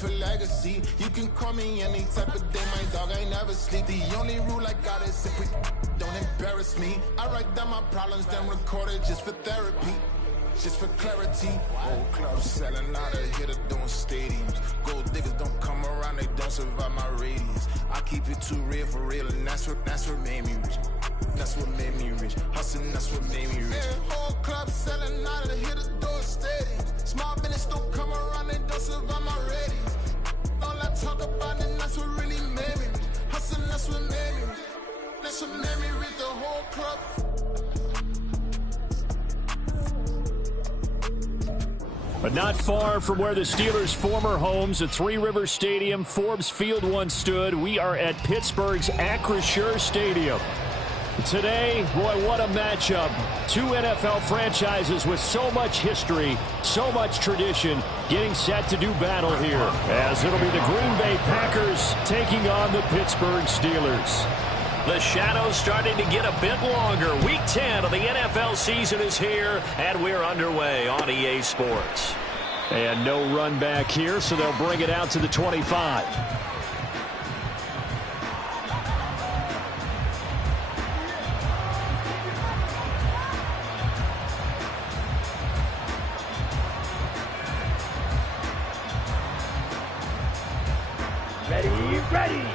for legacy. You can call me any type of day, my dog, I ain't never sleep. The only rule I got is if we don't embarrass me. I write down my problems, then record it just for therapy. Just for clarity, whole club selling out of here to doing stadiums. Gold diggers don't come around, they don't survive my radius. I keep it too real for real, and that's what made me rich. That's what made me rich. Hustling, that's what made me rich. Yeah, whole club selling out of here to doing stadiums. Small business don't come around, they don't survive my radius. All I talk about, and that's what really made me rich. Hustling, that's what made me rich. That's what made me rich. The whole club. But not far from where the Steelers' former homes at Three Rivers Stadium, Forbes Field once stood, we are at Pittsburgh's Acrisure Stadium. Today, boy, what a matchup. Two NFL franchises with so much history, so much tradition, getting set to do battle here, as it'll be the Green Bay Packers taking on the Pittsburgh Steelers. The shadow's starting to get a bit longer. Week 10 of the NFL season is here, and we're underway on EA Sports. And no run back here, so they'll bring it out to the 25. Ready.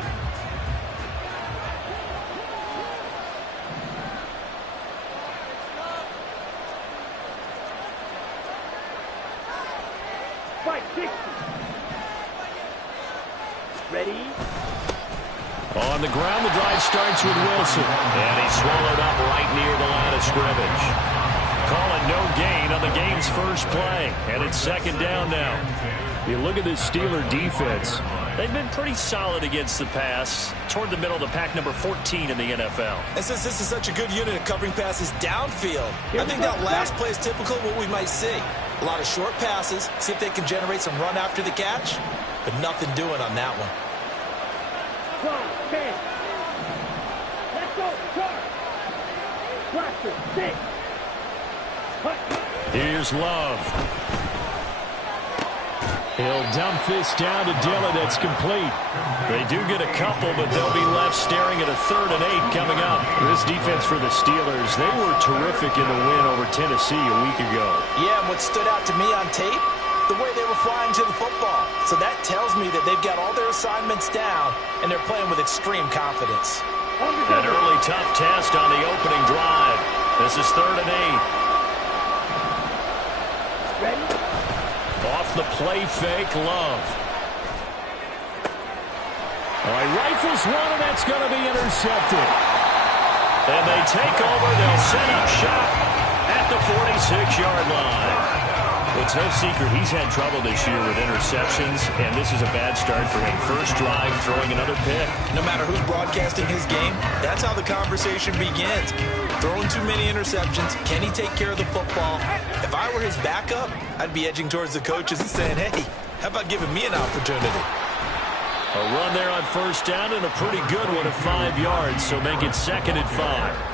Ready? On the ground, the drive starts with Wilson. And he's swallowed up right near the line of scrimmage. Calling no gain on the game's first play. And it's second down now. You look at this Steeler defense. They've been pretty solid against the pass. Toward the middle of the pack, number 14 in the NFL. And since this is such a good unit at covering passes downfield, I think that last play is typical of what we might see. A lot of short passes, see if they can generate some run after the catch, but nothing doing on that one. 12, 10. Let's go, start. Blaster, 6. Here's Love. He'll dump this down to Dillon. It's complete. They do get a couple, but they'll be left staring at a 3rd and 8 coming up. This defense for the Steelers, they were terrific in the win over Tennessee a week ago. Yeah, and what stood out to me on tape, the way they were flying to the football. So that tells me that they've got all their assignments down, and they're playing with extreme confidence. An early tough test on the opening drive. This is 3rd and 8. Ready? Off the play fake, Love. All right, rifles one, and that's going to be intercepted. And they take over. They'll set up shop at the 46-yard line. It's no secret he's had trouble this year with interceptions, and this is a bad start for him. First drive, throwing another pick. No matter who's broadcasting his game, that's how the conversation begins. Throwing too many interceptions, can he take care of the football? If I were his backup, I'd be edging towards the coaches and saying, hey, how about giving me an opportunity? A run there on first down, and a pretty good one at 5 yards, so make it 2nd and 5.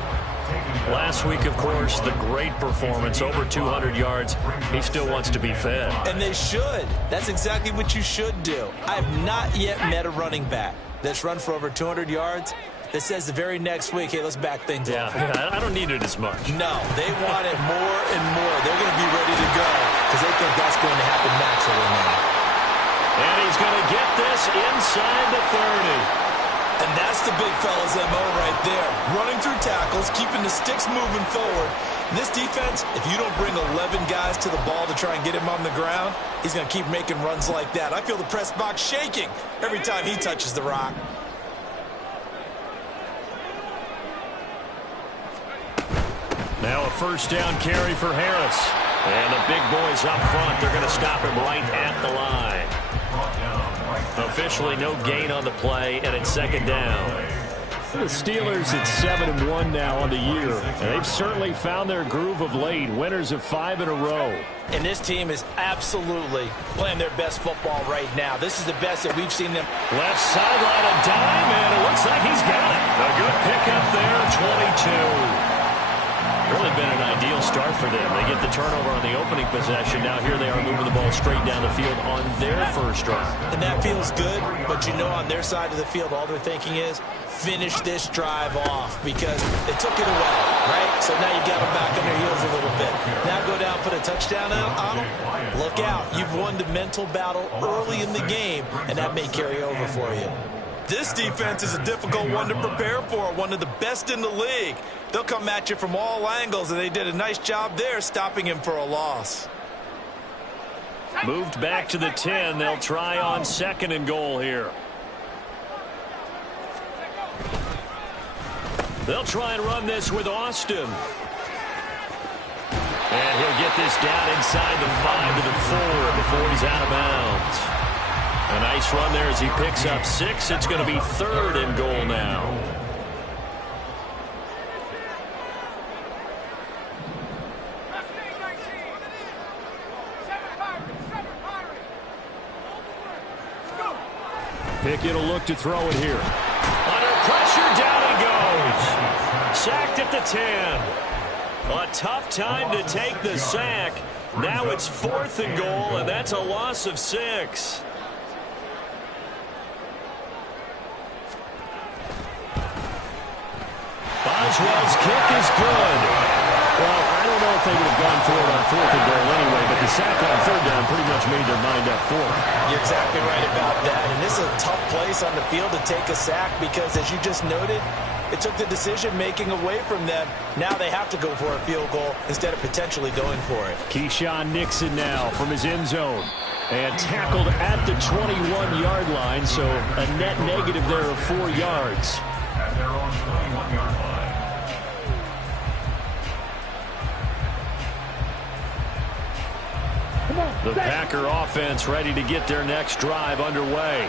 Last week, of course, the great performance, over 200 yards. He still wants to be fed. And they should. That's exactly what you should do. I have not yet met a running back that's run for over 200 yards that says the very next week, hey, let's back things up. Yeah, I don't need it as much. No, they want it more and more. They're going to be ready to go because they think that's going to happen naturally now. And he's going to get this inside the 30. And that's the big fella's MO right there. Running through tackles, keeping the sticks moving forward. And this defense, if you don't bring 11 guys to the ball to try and get him on the ground, he's going to keep making runs like that. I feel the press box shaking every time he touches the rock. Now a first down carry for Harris. And the big boys up front, they're going to stop him right at the line. Officially no gain on the play, and it's 2nd down. The Steelers at 7-1 now on the year. And they've certainly found their groove of late. Winners of 5 in a row. And this team is absolutely playing their best football right now. This is the best that we've seen them. Left sideline, a dime, and it looks like he's got it. A good pickup there, 22. Really been an ideal start for them. They get the turnover on the opening possession. Now here they are moving the ball straight down the field on their first drive. And that feels good, but you know on their side of the field, all they're thinking is finish this drive off because they took it away, right? So now you got them back on their heels a little bit. Now go down, put a touchdown on them. Look out. You've won the mental battle early in the game, and that may carry over for you. This defense is a difficult one to prepare for, one of the best in the league. They'll come at you from all angles, and they did a nice job there stopping him for a loss. Moved back to the 10. They'll try on 2nd and goal here. They'll try and run this with Austin. And he'll get this down inside the 5 to the 4 before he's out of bounds. A nice run there as he picks up 6. It's going to be 3rd and goal now. Pickett will look to throw it here. Under pressure, down he goes. Sacked at the 10. A tough time to take the sack. Now it's 4th and goal, and that's a loss of 6. Boswell's kick is good. Well, I don't know if they would have gone for it on 4th and goal anyway, but the sack on 3rd down pretty much made their mind up for it. You're exactly right about that, and this is a tough place on the field to take a sack because, as you just noted, it took the decision-making away from them. Now they have to go for a field goal instead of potentially going for it. Keyshawn Nixon now from his end zone. And tackled at the 21-yard line, so a net negative there of 4 yards. At their own 21-yard line. The Packer offense ready to get their next drive underway.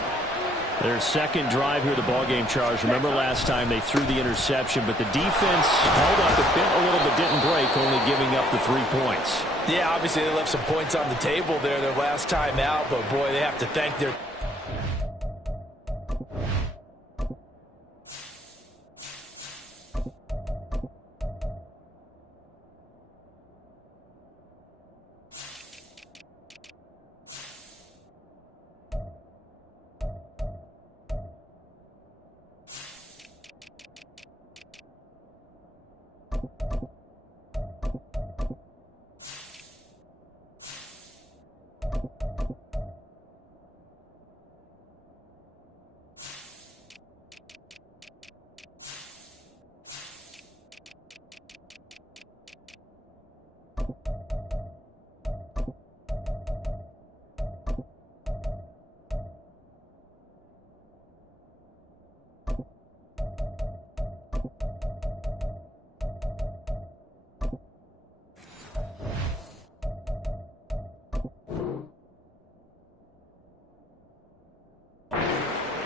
Their 2nd drive here, the ballgame, Charles. Remember last time they threw the interception, but the defense held up a little bit, didn't break, only giving up the 3 points. Yeah, obviously they left some points on the table there their last time out, but boy, they have to thank their...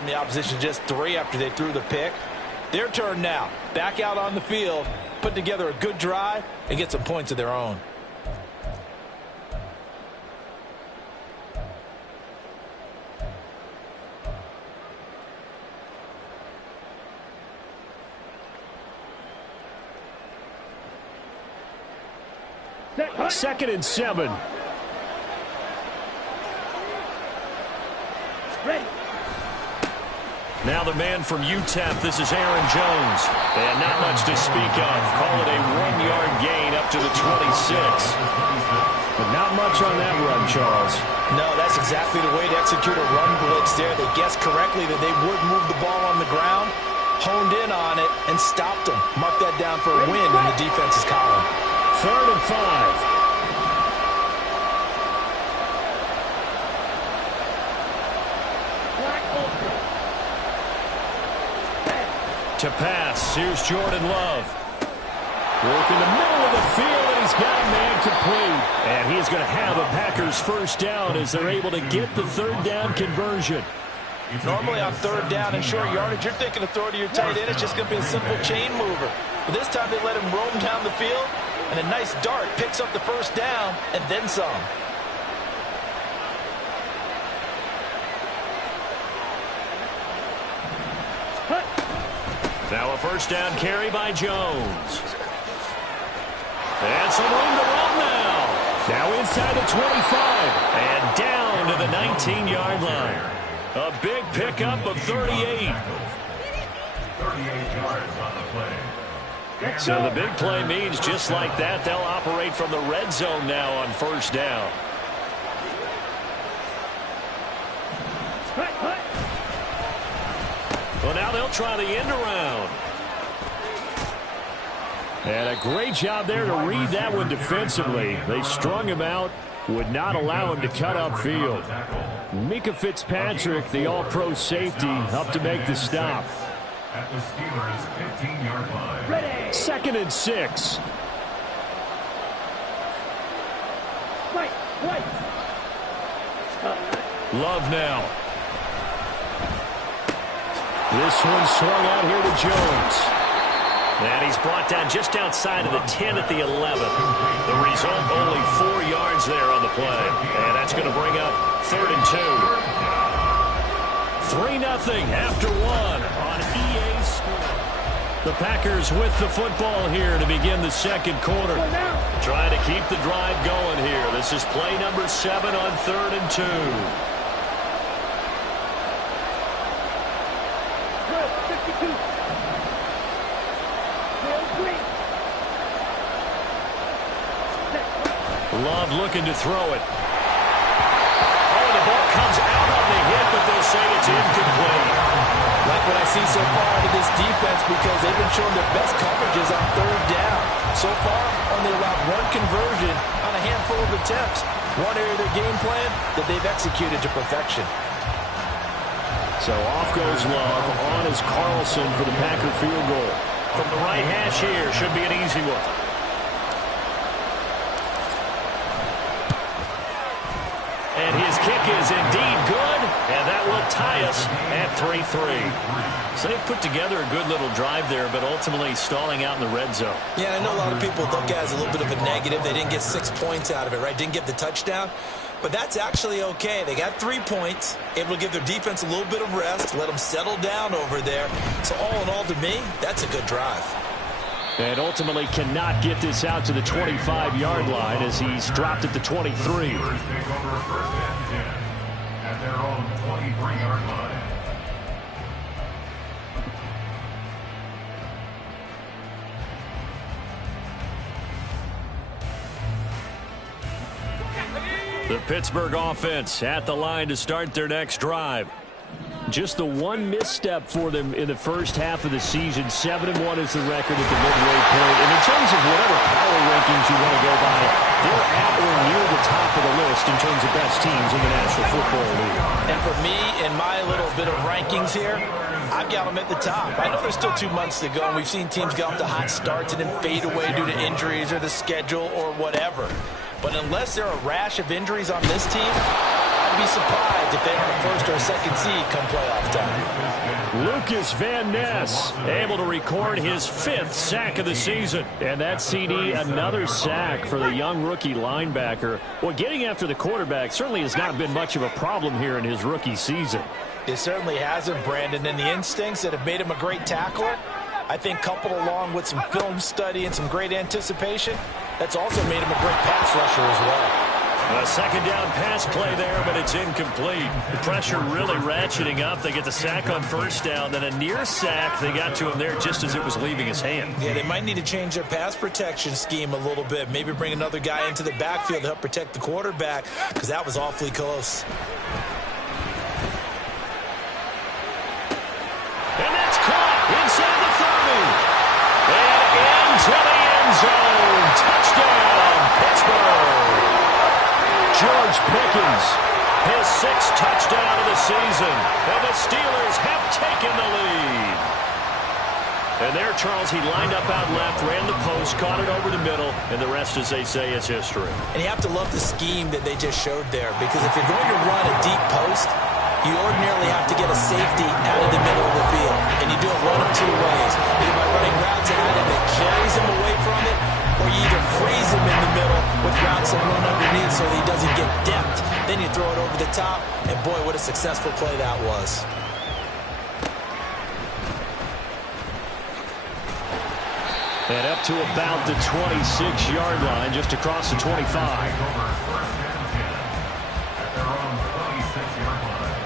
The opposition just 3 after they threw the pick. Their turn now. Back out on the field, put together a good drive, and get some points of their own. Second and 7. Ready. Now the man from UTEP, this is Aaron Jones. And not much to speak of. Call it a 1-yard gain up to the 26. But not much on that run, Charles. No, that's exactly the way to execute a run blitz there. They guessed correctly that they would move the ball on the ground, honed in on it, and stopped them. Mark that down for a win in the defense's column. 3rd and 5. To pass, here's Jordan Love. Work in the middle of the field, and he's got a man complete. And he's going to have a Packers first down as they're able to get the 3rd down conversion. Normally on 3rd down and short yardage, you're thinking of throw to your tight end. It's just going to be a simple chain mover. But this time they let him roam down the field, and a nice dart picks up the first down and then some. Now a first down carry by Jones. And some room to run now. Now inside the 25. And down to the 19-yard line. A big pickup of 38. 38 yards on the play. So the big play means just like that, they'll operate from the red zone now on first down. Well, now they'll try the end around. And a great job there to read that one defensively. They strung him out, would not allow him to cut upfield. Mika Fitzpatrick, the all-pro safety, up to make the stop. At the Steelers' 15-yard line. Ready. 2nd and 6. Right. Love now. This one swung out here to Jones. And he's brought down just outside of the 10 at the 11. The result, only 4 yards there on the play. And that's going to bring up 3rd and 2. 3-0 after 1 on EA Sports. The Packers with the football here to begin the second quarter. Trying to keep the drive going here. This is play number 7 on 3rd and 2. Love looking to throw it. Oh, the ball comes out on the hit, but they'll say it's incomplete. Like what I see so far out of this defense, because they've been showing their best coverages on 3rd down. So far, only allowed 1 conversion on a handful of attempts. One area of their game plan that they've executed to perfection. So off goes Love. On is Carlson for the Packer field goal. From the right hash here, should be an easy one. And his kick is indeed good, and that will tie us at 3-3. So they put together a good little drive there, but ultimately stalling out in the red zone. Yeah, I know a lot of people look at it as a little bit of a negative. They didn't get 6 points out of it, right? Didn't get the touchdown. But that's actually okay. They got 3 points, able to give their defense a little bit of rest, let them settle down over there. So all in all, to me, that's a good drive. And ultimately cannot get this out to the 25-yard line as he's dropped at the 23. Steelers take over 1st and 10 at their own 23-yard line. The Pittsburgh offense at the line to start their next drive. Just the one misstep for them in the first half of the season. 7-1 is the record at the midway point. And in terms of whatever power rankings you want to go by, they're at or near the top of the list in terms of best teams in the National Football League. And for me, in my little bit of rankings here, I've got them at the top. I know there's still 2 months to go, and we've seen teams get off to hot starts and then fade away due to injuries or the schedule or whatever. But unless there are a rash of injuries on this team, I'd be surprised if they're on a 1st or 2nd seed come playoff time. Lucas Van Ness able to record his 5th sack of the season. And that CD, another sack for the young rookie linebacker. Well, getting after the quarterback certainly has not been much of a problem here in his rookie season. It certainly hasn't, Brandon. And the instincts that have made him a great tackler, I think coupled along with some film study and some great anticipation, that's also made him a great pass rusher as well. A 2nd down pass play there, but it's incomplete. The pressure really ratcheting up. They get the sack on 1st down, then a near sack. They got to him there just as it was leaving his hand. Yeah, they might need to change their pass protection scheme a little bit. Maybe bring another guy into the backfield to help protect the quarterback, because that was awfully close. And that's caught inside the 30. And into the end zone. Touchdown, Pittsburgh. George Pickens, his 6th touchdown of the season. And the Steelers have taken the lead. And there, Charles, he lined up out left, ran the post, caught it over the middle, and the rest, as they say, is history. And you have to love the scheme that they just showed there, because if you're going to run a deep post, you ordinarily have to get a safety out of the middle of the field. And you do it one of 2 ways. Either by running routes at him that carries him away from it, or you either freeze him in the middle with routes that run underneath so that he doesn't get depth. Then you throw it over the top, and boy, what a successful play that was. And up to about the 26-yard line, just across the 25. At their own 26-yard line.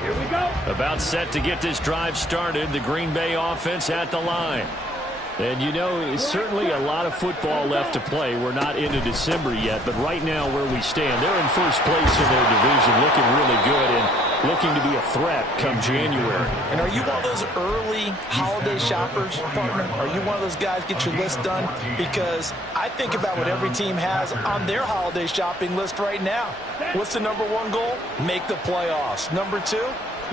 Here we go. About set to get this drive started. The Green Bay offense at the line. And you know, certainly a lot of football left to play. We're not into December yet, but right now where we stand, they're in first place in their division, looking really good and looking to be a threat come January. And are you one of those early holiday shoppers, partner? Are you one of those guys get your list done? Because I think about what every team has on their holiday shopping list right now. What's the number one goal? Make the playoffs. Number two,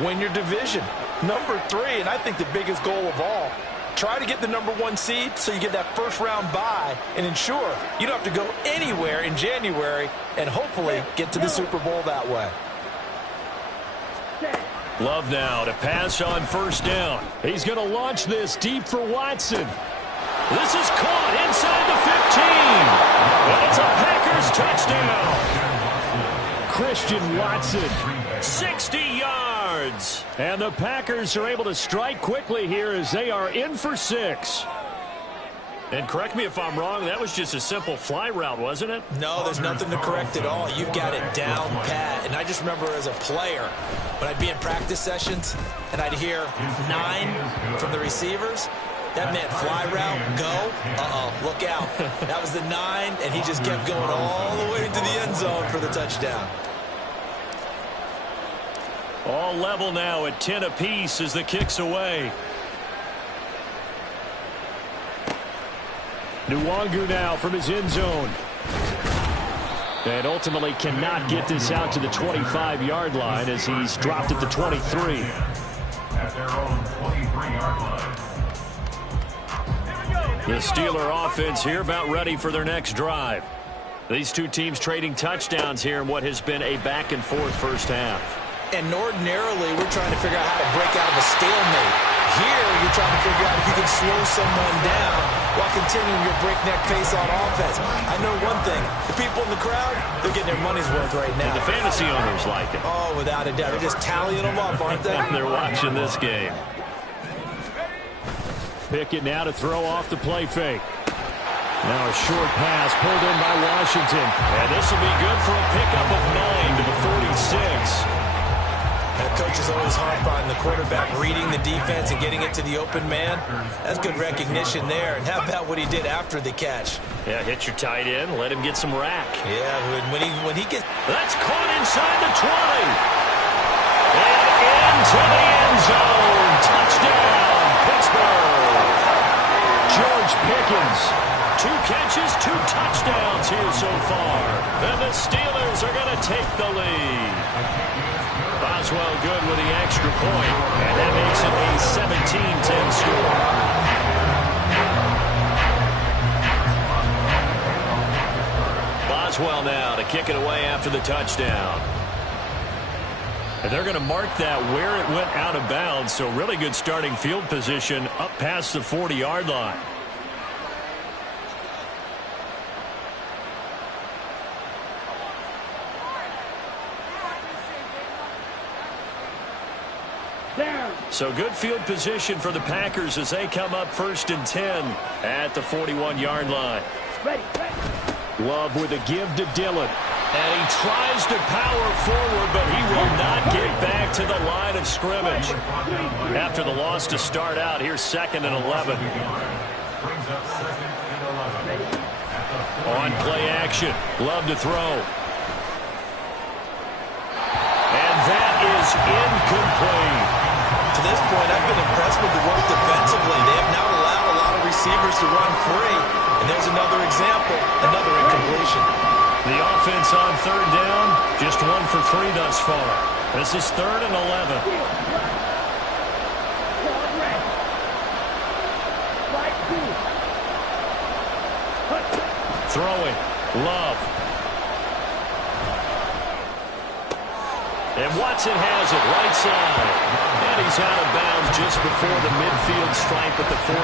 win your division. Number three, and I think the biggest goal of all, try to get the number one seed so you get that first round bye and ensure you don't have to go anywhere in January and hopefully get to the Super Bowl that way. Love now to pass on first down. He's going to launch this deep for Watson. This is caught inside the 15. And it's a Packers touchdown. Christian Watson, 60 yards. And the Packers are able to strike quickly here as they are in for 6. And correct me if I'm wrong, that was just a simple fly route, wasn't it? No, there's nothing to correct at all. You've got it down pat. And I just remember as a player, when I'd be in practice sessions and I'd hear 9 from the receivers, that meant fly route, go, look out. That was the 9, and he just kept going all the way into the end zone for the touchdown. All level now at 10 apiece as the kick's away. Nwangu now from his end zone. And ultimately cannot get this out to the 25-yard line as he's dropped at the 23. At their own 23-yard line. The Steeler offense here about ready for their next drive. These two teams trading touchdowns here in what has been a back-and-forth first half. And ordinarily, we're trying to figure out how to break out of a stalemate. Here, you're trying to figure out if you can slow someone down while continuing your breakneck pace on offense. I know one thing. The people in the crowd, they're getting their money's worth right now. And the fantasy owners like it. Oh, without a doubt. They're just tallying them up, aren't they? They're watching this game. Pickett now to throw off the play fake. Now a short pass pulled in by Washington. And this will be good for a pickup of 9 to the 46. And coaches always harp on the quarterback reading the defense and getting it to the open man. That's good recognition there. And how about what he did after the catch? Yeah, hit your tight end, let him get some rack. Yeah, when he gets... That's caught inside the 20. And into the end zone. Touchdown, Pittsburgh. George Pickens. 2 catches, 2 touchdowns here so far. And the Steelers are going to take the lead. Boswell good with the extra point, and that makes it a 17-10 score. Boswell now to kick it away after the touchdown. And they're going to mark that where it went out of bounds, so really good starting field position up past the 40-yard line. So good field position for the Packers as they come up 1st and 10 at the 41-yard line. Love with a give to Dillon. And he tries to power forward, but he will not get back to the line of scrimmage. After the loss to start out, here's 2nd and 11. On play action. Love to throw. And that is incomplete. To this point, I've been impressed with the work defensively. They have now allowed a lot of receivers to run free. And there's another example, another incompletion. The offense on 3rd down, just 1 for 3 thus far. This is 3rd and 11. Throwing, Love. And Watson has it, right side. And he's out of bounds just before the midfield stripe at the 49.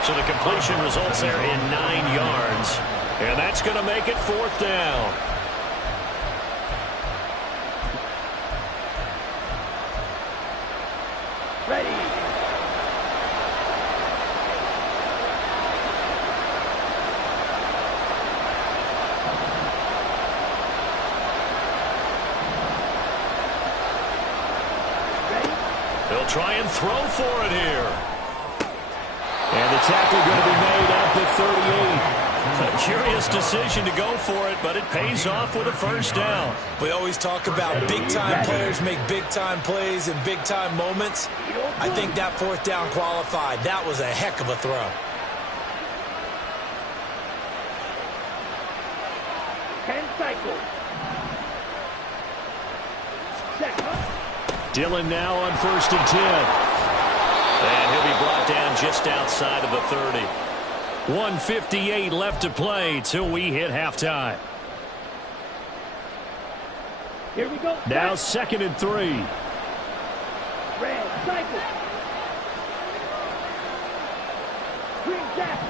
So the completion results there in 9 yards. And that's going to make it 4th down. They'll try and throw for it here. And the tackle going to be made at the 38. A curious decision to go for it, but it pays off with a first down. We always talk about big-time players make big-time plays in big-time moments. I think that fourth down qualified. That was a heck of a throw. Dillon now on 1st and 10. And he'll be brought down just outside of the 30. 1:58 left to play till we hit halftime. Here we go. Now 2nd and 3. Red cycle. Green jack.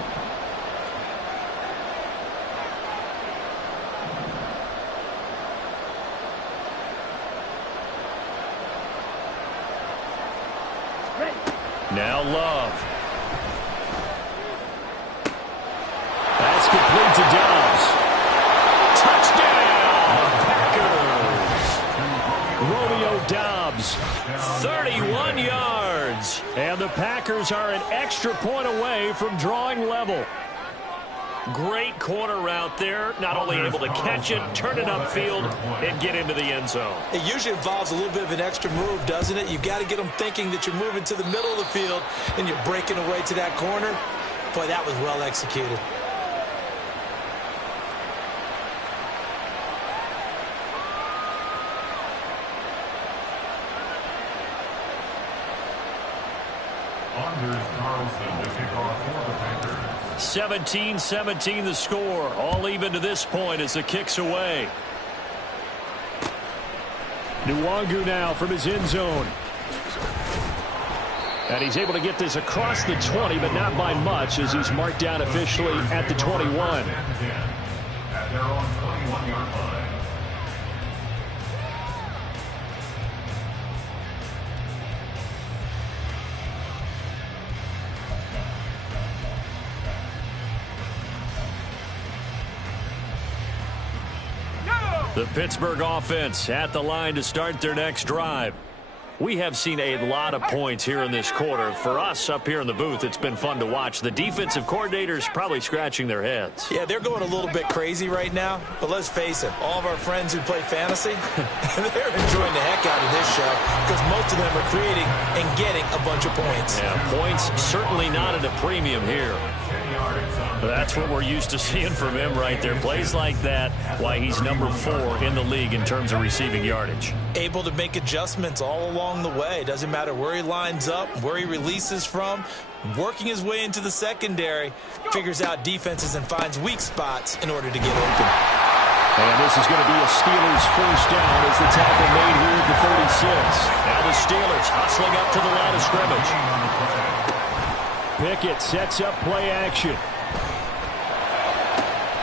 Now Love. That's complete to Dobbs. Touchdown, Packers. Romeo Dobbs. 31 yards. And the Packers are an extra point away from drawing level. Great corner route there. Not only able to catch it, turn it upfield, and get into the end zone. It usually involves a little bit of an extra move, doesn't it? You've got to get them thinking that you're moving to the middle of the field and you're breaking away to that corner. Boy, that was well executed. Anders Carlson to kick off for the Packers. 17-17 the score. All even to this point as the kick's away. Nwangu now from his end zone. And he's able to get this across the 20, but not by much as he's marked down officially at the 21. At their own 21-yard line. The Pittsburgh offense at the line to start their next drive. We have seen a lot of points here in this quarter. For us up here in the booth, it's been fun to watch. The defensive coordinators probably scratching their heads. Yeah, they're going a little bit crazy right now. But let's face it, all of our friends who play fantasy, they're enjoying the heck out of this show because most of them are creating and getting a bunch of points. Yeah, points certainly not at a premium here. That's what we're used to seeing from him right there. Plays like that, why he's number 4 in the league in terms of receiving yardage. Able to make adjustments all along the way. Doesn't matter where he lines up, where he releases from. Working his way into the secondary, figures out defenses and finds weak spots in order to get open. And this is going to be a Steelers first down as the tackle made here at the 36. Now the Steelers hustling up to the line of scrimmage. Pickett sets up play action.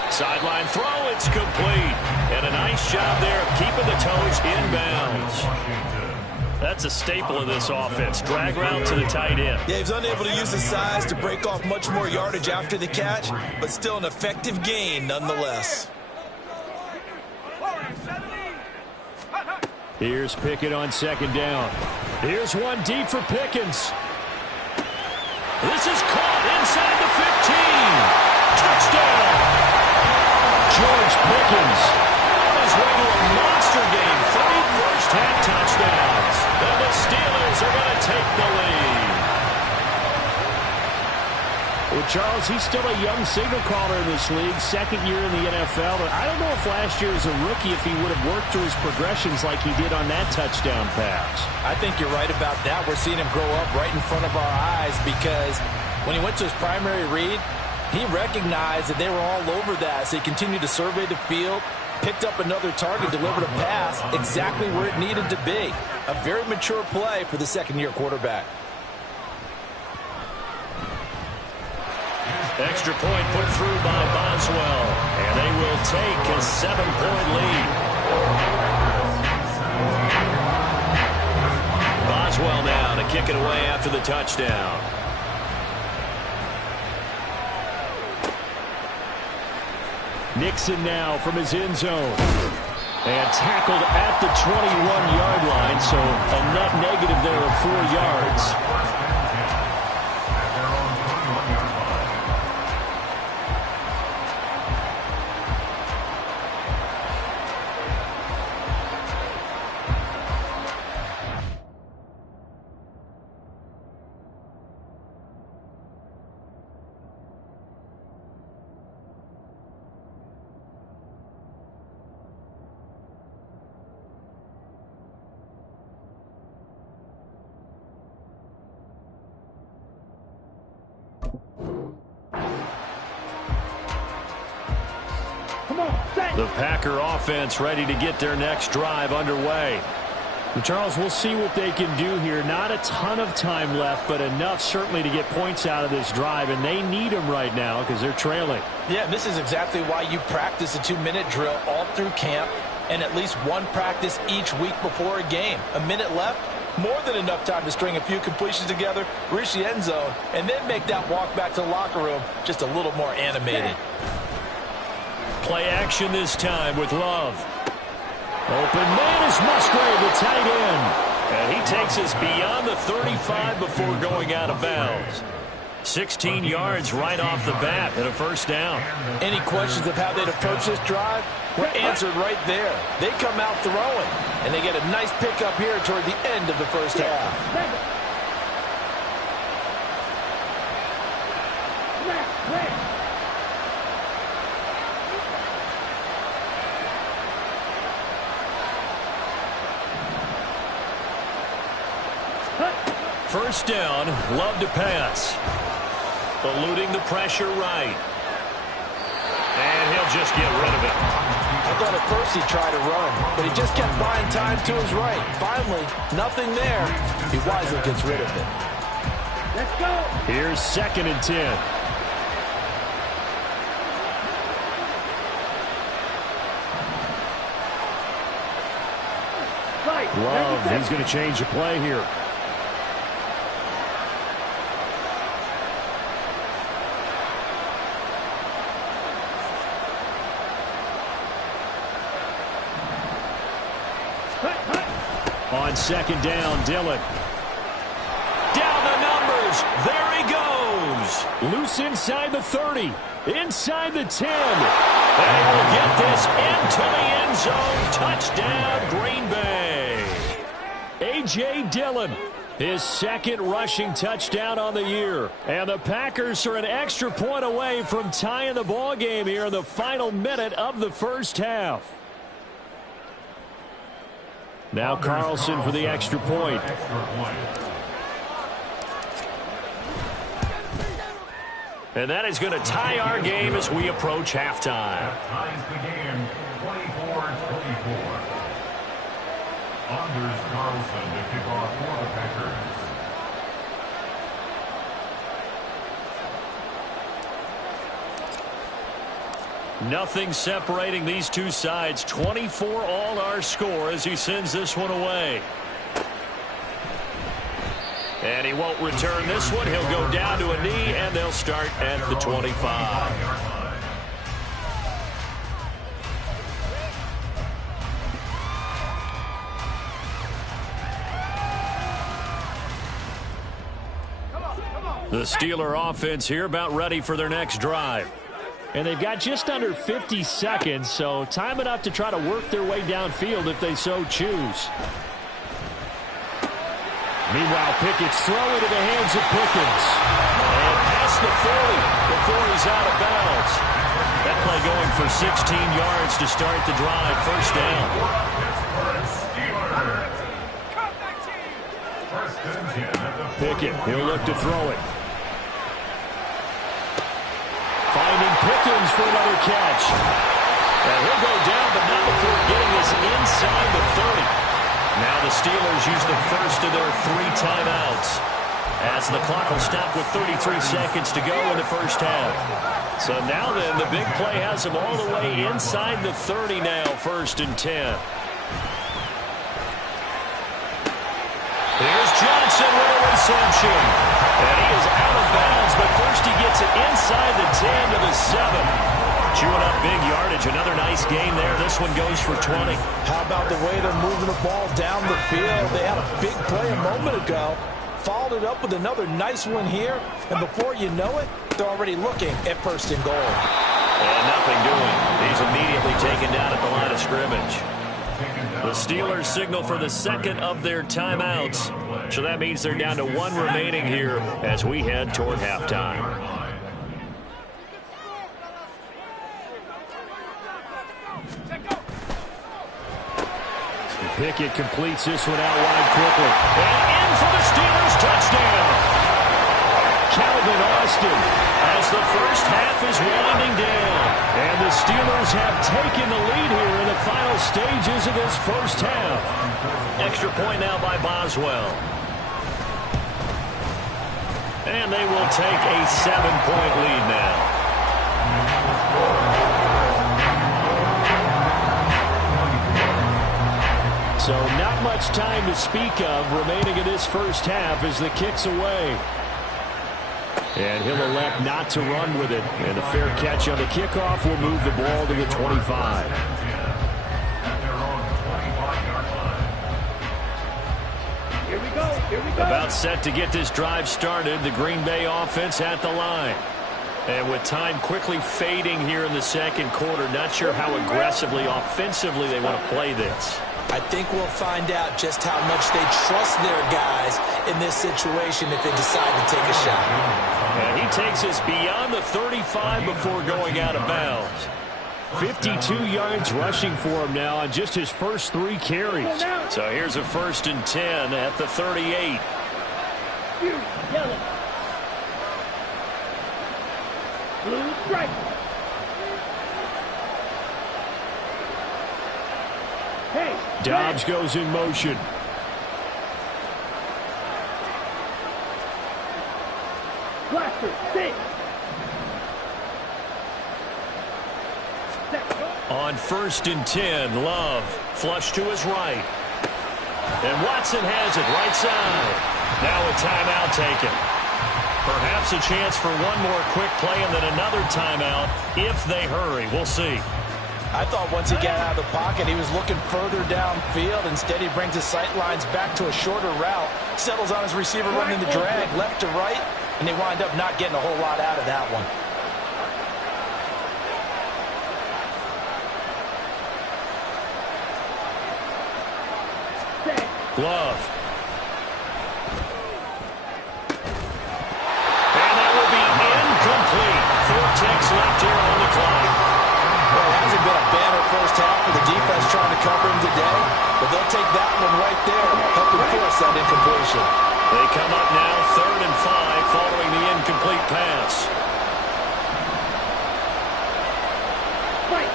Sideline throw, it's complete. And a nice job there of keeping the toes inbounds. That's a staple of this offense. Drag route to the tight end. Yeah, he's unable to use his size to break off much more yardage after the catch, but still an effective gain nonetheless. Here's Pickett on second down. Here's one deep for Pickens. This is caught inside the 15. Touchdown. George Pickens On his way to a monster game. 3 first-half touchdowns. And the Steelers are going to take the lead. Well, Charles, he's still a young signal caller in this league, second year in the NFL. But I don't know if last year as a rookie if he would have worked through his progressions like he did on that touchdown pass. I think you're right about that. We're seeing him grow up right in front of our eyes because when he went to his primary read, he recognized that they were all over that. So he continued to survey the field, picked up another target, delivered a pass exactly where it needed to be. A very mature play for the second-year quarterback. Extra point put through by Boswell. And they will take a 7-point lead. Boswell now to kick it away after the touchdown. Nixon now from his end zone. And tackled at the 21-yard line, so a net negative there of 4 yards. The Packer offense ready to get their next drive underway. And Charles, we'll see what they can do here. Not a ton of time left, but enough certainly to get points out of this drive, and they need them right now because they're trailing. Yeah, this is exactly why you practice a 2-minute drill all through camp and at least one practice each week before a game. A minute left, more than enough time to string a few completions together, reach the end zone, and then make that walk back to the locker room just a little more animated. Play action this time with Love. Open man is Musgrave, the tight end. And he takes us beyond the 35 before going out of bounds. 16 yards right off the bat and a first down. Any questions of how they'd approach this drive were answered right there. They come out throwing, and they get a nice pickup here toward the end of the first half. First down, Love to pass. Eluding the pressure right. And he'll just get rid of it. I thought at first he'd try to run, but he just kept buying time to his right. Finally, nothing there. He wisely gets rid of it. Let's go. Here's 2nd and 10. Love, he's going to change the play here. On 2nd down, Dillon. Down the numbers. There he goes. Loose inside the 30. Inside the 10. And he will get this into the end zone. Touchdown, Green Bay. A.J. Dillon, his 2nd rushing touchdown on the year. And the Packers are an extra point away from tying the ball game here in the final minute of the first half. Now Carlson for the extra point. And that is going to tie our game as we approach halftime. Ties the game 24-24. Anders Carlson to kick off for the Packers. Nothing separating these two sides. 24 all our score as he sends this one away. And he won't return this one. He'll go down to a knee, and they'll start at the 25. The Steeler offense here about ready for their next drive. And they've got just under 50 seconds, so time enough to try to work their way downfield if they so choose. Meanwhile, Pickett's throw into the hands of Pickens. And past the 40 before he's out of bounds. That play going for 16 yards to start the drive. First down. Pickett, he'll look to throw it. Finding Pickens for another catch. And he'll go down, but not before getting us inside the 30. Now the Steelers use the first of their 3 timeouts, as the clock will stop with 33 seconds to go in the first half. So now then, the big play has them all the way inside the 30 now, 1st and 10. Here's Johnson with a reception. And he is out of bounds, but first he gets it inside the 10 to the 7. Chewing up big yardage. Another nice gain there. This one goes for 20. How about the way they're moving the ball down the field? They had a big play a moment ago. Followed it up with another nice one here. And before you know it, they're already looking at 1st and goal. And nothing doing. He's immediately taken down at the line of scrimmage. The Steelers signal for the second of their timeouts. So that means they're down to 1 remaining here as we head toward halftime. Pickett completes this one out wide quickly. And in for the Steelers touchdown. Calvin Austin as the first half is winding down. And the Steelers have taken the lead here in the final stages of this first half. Extra point now by Boswell. And they will take a 7-point lead now. So not much time to speak of remaining in this first half as the kick's away. And he'll elect not to run with it. And a fair catch on the kickoff will move the ball to the 25. Here we go. Here we go. About set to get this drive started. The Green Bay offense at the line. And with time quickly fading here in the second quarter, not sure how aggressively, offensively they want to play this. I think we'll find out just how much they trust their guys in this situation if they decide to take a shot. And he takes us beyond the 35 before going out of bounds. 52 yards rushing for him now on just his first 3 carries. So here's a 1st and 10 at the 38. Yellow. Blue stripe. Hey. Dobbs goes in motion. Blaster, six. On 1st and 10, Love flush to his right. And Watson has it right side. Now a timeout taken. Perhaps a chance for one more quick play and then another timeout if they hurry. We'll see. I thought once he got out of the pocket, he was looking further downfield. Instead, he brings his sight lines back to a shorter route, settles on his receiver running the drag left to right, and they wind up not getting a whole lot out of that one. Love. And that will be incomplete. 4 ticks left here on the clock. Well, it hasn't been a banner first half for the defense trying to cover him today, but they'll take that one right there, helping force that incompletion. They come up now 3rd and 5 following the incomplete pass. Right.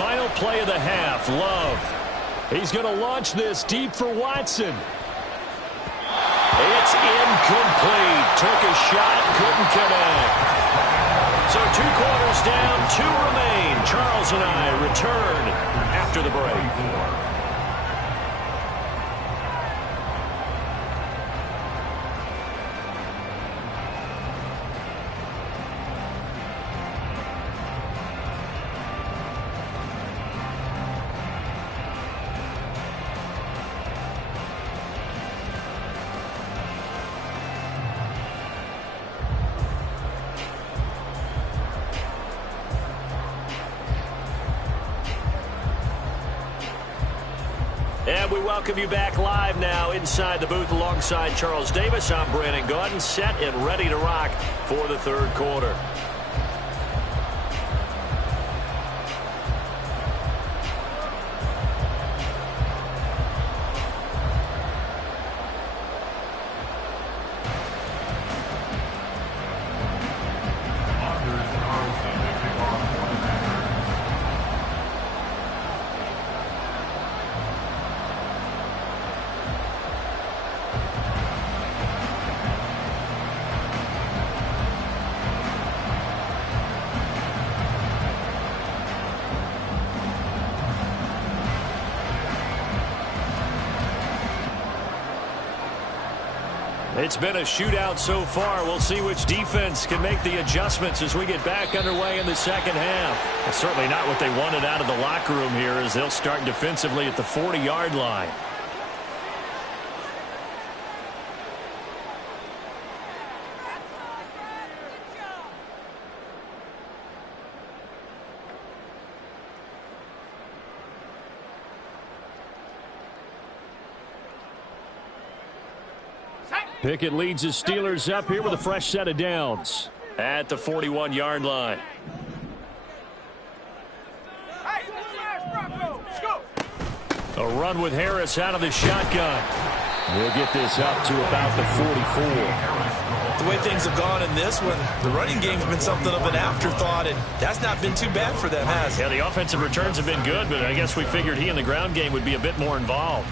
Final play of the half, Love. He's going to launch this deep for Watson. It's incomplete. Took a shot, couldn't connect. So 2 quarters down, 2 remain. Charles and I return after the break. And we welcome you back live now inside the booth alongside Charles Davis. I'm Brandon Gaudin, set and ready to rock for the 3rd quarter. It's been a shootout so far. We'll see which defense can make the adjustments as we get back underway in the second half. It's certainly not what they wanted out of the locker room here as they'll start defensively at the 40-yard line. Pickett leads his Steelers up here with a fresh set of downs at the 41-yard line. A run with Harris out of the shotgun. We'll get this up to about the 44. The way things have gone in this one, the running game's been something of an afterthought, and that's not been too bad for them, has it? Yeah, the offensive returns have been good, but I guess we figured he in the ground game would be a bit more involved.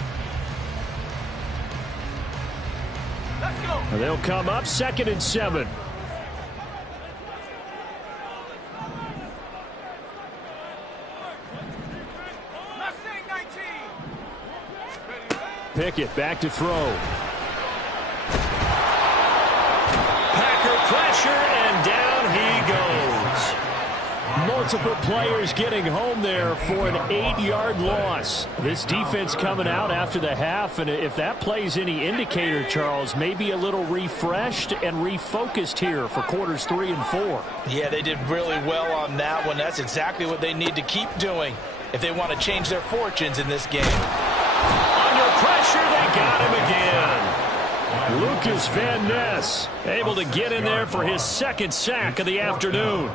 They'll come up 2nd and 7. Pickett back to throw. Packer pressure, and down he goes. Multiple players getting home there for an 8-yard loss. This defense coming out after the half, and if that plays any indicator, Charles, maybe a little refreshed and refocused here for quarters 3 and 4. Yeah, they did really well on that one. That's exactly what they need to keep doing if they want to change their fortunes in this game. Under pressure, they got him again. Lucas Van Ness able to get in there for his 2nd sack of the afternoon.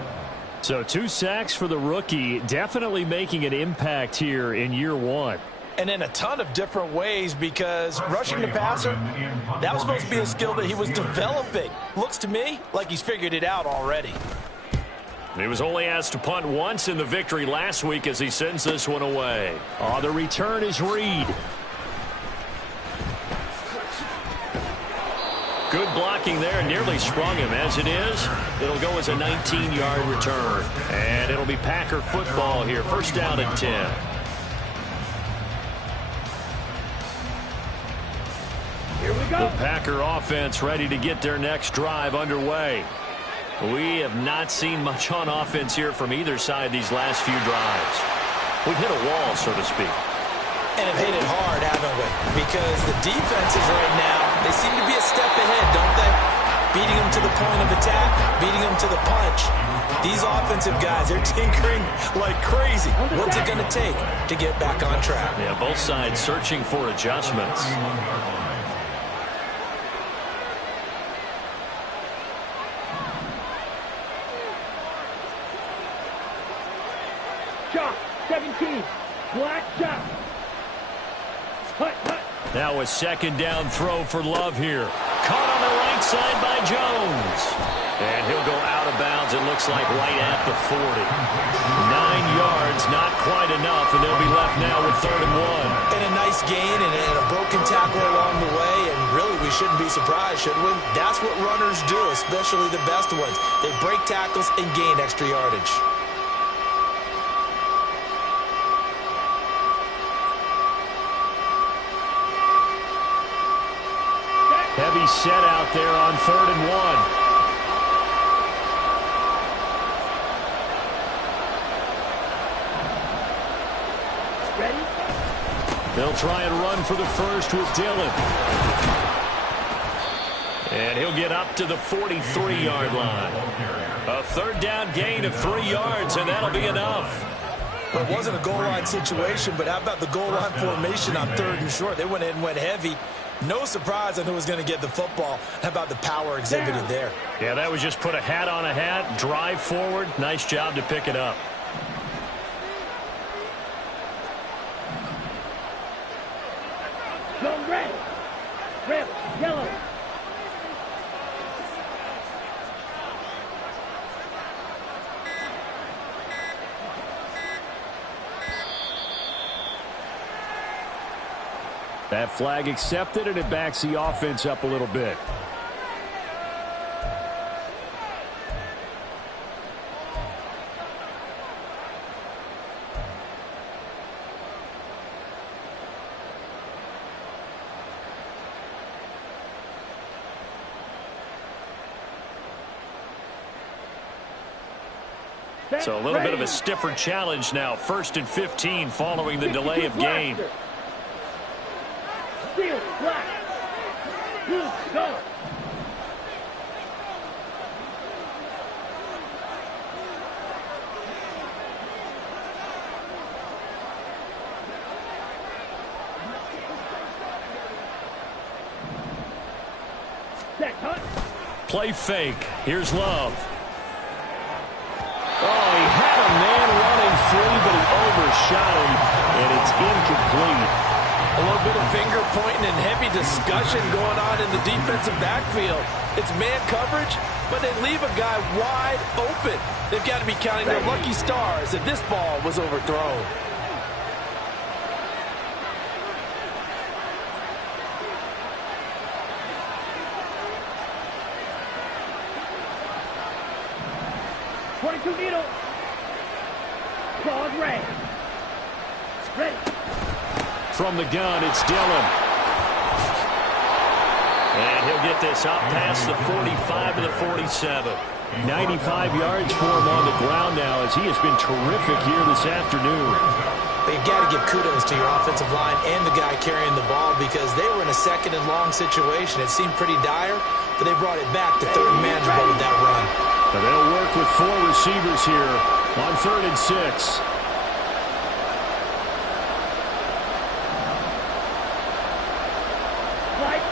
So 2 sacks for the rookie, definitely making an impact here in year 1. And in a ton of different ways, because rushing the passer, that was supposed to be a skill that he was developing. Looks to me like he's figured it out already. He was only asked to punt once in the victory last week as he sends this one away. Oh, the return is Reed. Good blocking there, nearly sprung him. As it is, it'll go as a 19-yard return. And it'll be Packer football here. First down and 10. Here we go. The Packer offense ready to get their next drive underway. We have not seen much on offense here from either side these last few drives. We've hit a wall, so to speak. And have hit it hard, haven't we? Because the defenses right now, they seem to be a step ahead, don't they? Beating them to the point of attack, beating them to the punch. These offensive guys, they're tinkering like crazy. What's it going to take to get back on track? Yeah, both sides searching for adjustments. Shot, 17. Black shot. Hut, hut. Now a 2nd down throw for Love here. Caught on the right side by Jones. And he'll go out of bounds, it looks like right at the 40. 9 yards, not quite enough, and they'll be left now with 3rd and 1. And a nice gain and a broken tackle along the way, and really we shouldn't be surprised, should we? That's what runners do, especially the best ones. They break tackles and gain extra yardage. Heavy set out there on 3rd and 1. Ready? They'll try and run for the first with Dillon. And he'll get up to the 43-yard line. A 3rd down gain of 3 yards, and that'll be enough. Well, it wasn't a goal line situation, but how about the goal line formation on 3rd and short? They went in and went heavy. No surprise on who was going to get the football. How about the power exhibited there? Yeah, that was just put a hat on a hat, drive forward. Nice job to pick it up. Go red. Red. Yellow. That flag accepted, and it backs the offense up a little bit. So a little bit of a stiffer challenge now. 1st and 15 following the delay of game. Steal, black. Blue, go. Play fake. Here's Love. Oh, he had a man running free, but he overshot him, and it's incomplete. A little bit of finger pointing and heavy discussion going on in the defensive backfield. It's man coverage, but they leave a guy wide open. They've got to be counting their lucky stars that this ball was overthrown. Needle. Claude Ray. Ready. From the gun, it's Dillon. And he'll get this out past the 45 to the 47. 95 yards for him on the ground now as he has been terrific here this afternoon. You've got to give kudos to your offensive line and the guy carrying the ball because they were in a 2nd and long situation. It seemed pretty dire, but they brought it back to 3rd and manageable with that run. But they'll work with 4 receivers here on 3rd and 6. Slide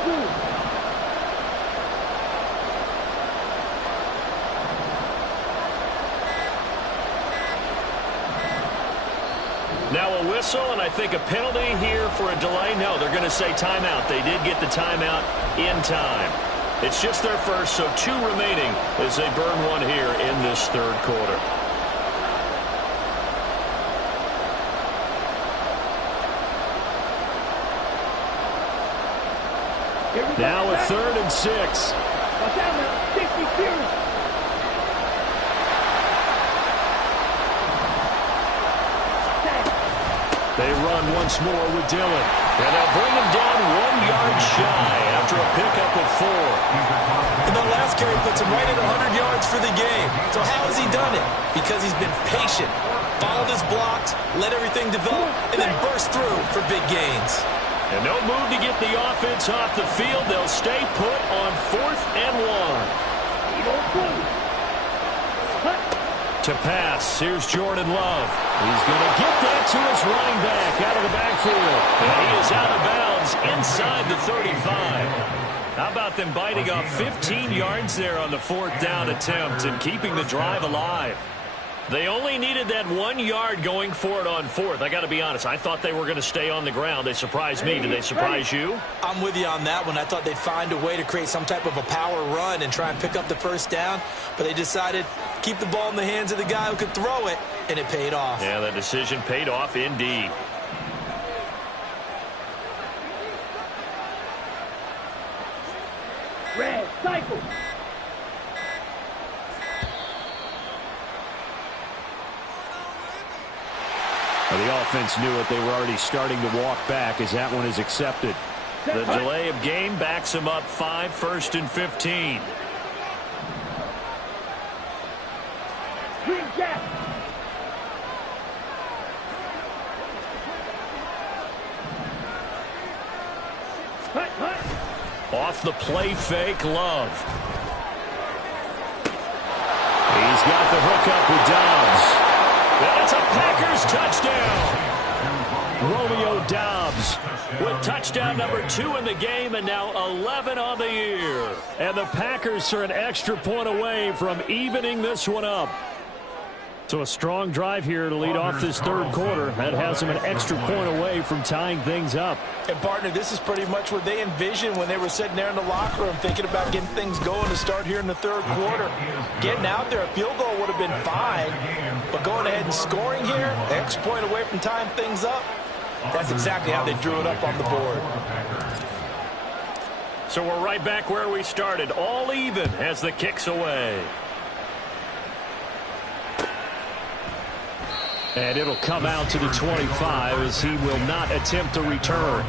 2. Now a whistle, and I think a penalty here for a delay. No, they're going to say timeout. They did get the timeout in time. It's just their first, so 2 remaining as they burn one here in this 3rd quarter. Now a 3rd and 6. Watch out now, 62. They run once more with Dillon. And they'll bring him down 1 yard shy after a pickup of 4. And the last carry puts him right at 100 yards for the game. So how has he done it? Because he's been patient, followed his blocks, let everything develop, and then burst through for big gains. And no move to get the offense off the field. They'll stay put on 4th and 1. To pass, here's Jordan Love. He's going to get that to his running back out of the backfield. And he is out of bounds inside the 35. How about them biting off 15 yards there on the 4th down attempt and keeping the drive alive? They only needed that 1 yard going for it on 4th. I got to be honest, I thought they were going to stay on the ground. They surprised me. Did they surprise you? I'm with you on that one. I thought they'd find a way to create some type of a power run and try and pick up the 1st down, but they decided to keep the ball in the hands of the guy who could throw it, and it paid off. Yeah, that decision paid off indeed. Red, cycle. The offense knew it. They were already starting to walk back as that one is accepted. The delay of game backs them up 5, 1st and 15. Green jet. Off the play fake, Love. He's got the hookup with Dobbs. That's a Packers touchdown. Romeo Dobbs with touchdown number 2 in the game and now 11 on the year. And the Packers are an extra point away from evening this one up. So a strong drive here to lead off this 3rd quarter. That has them an extra point away from tying things up. And, partner, this is pretty much what they envisioned when they were sitting there in the locker room thinking about getting things going to start here in the 3rd quarter. Getting out there, a field goal would have been fine, but going ahead and scoring here, extra point away from tying things up, that's exactly how they drew it up on the board. So we're right back where we started, all even as the kick's away. And it'll come out to the 25 as he will not attempt to return.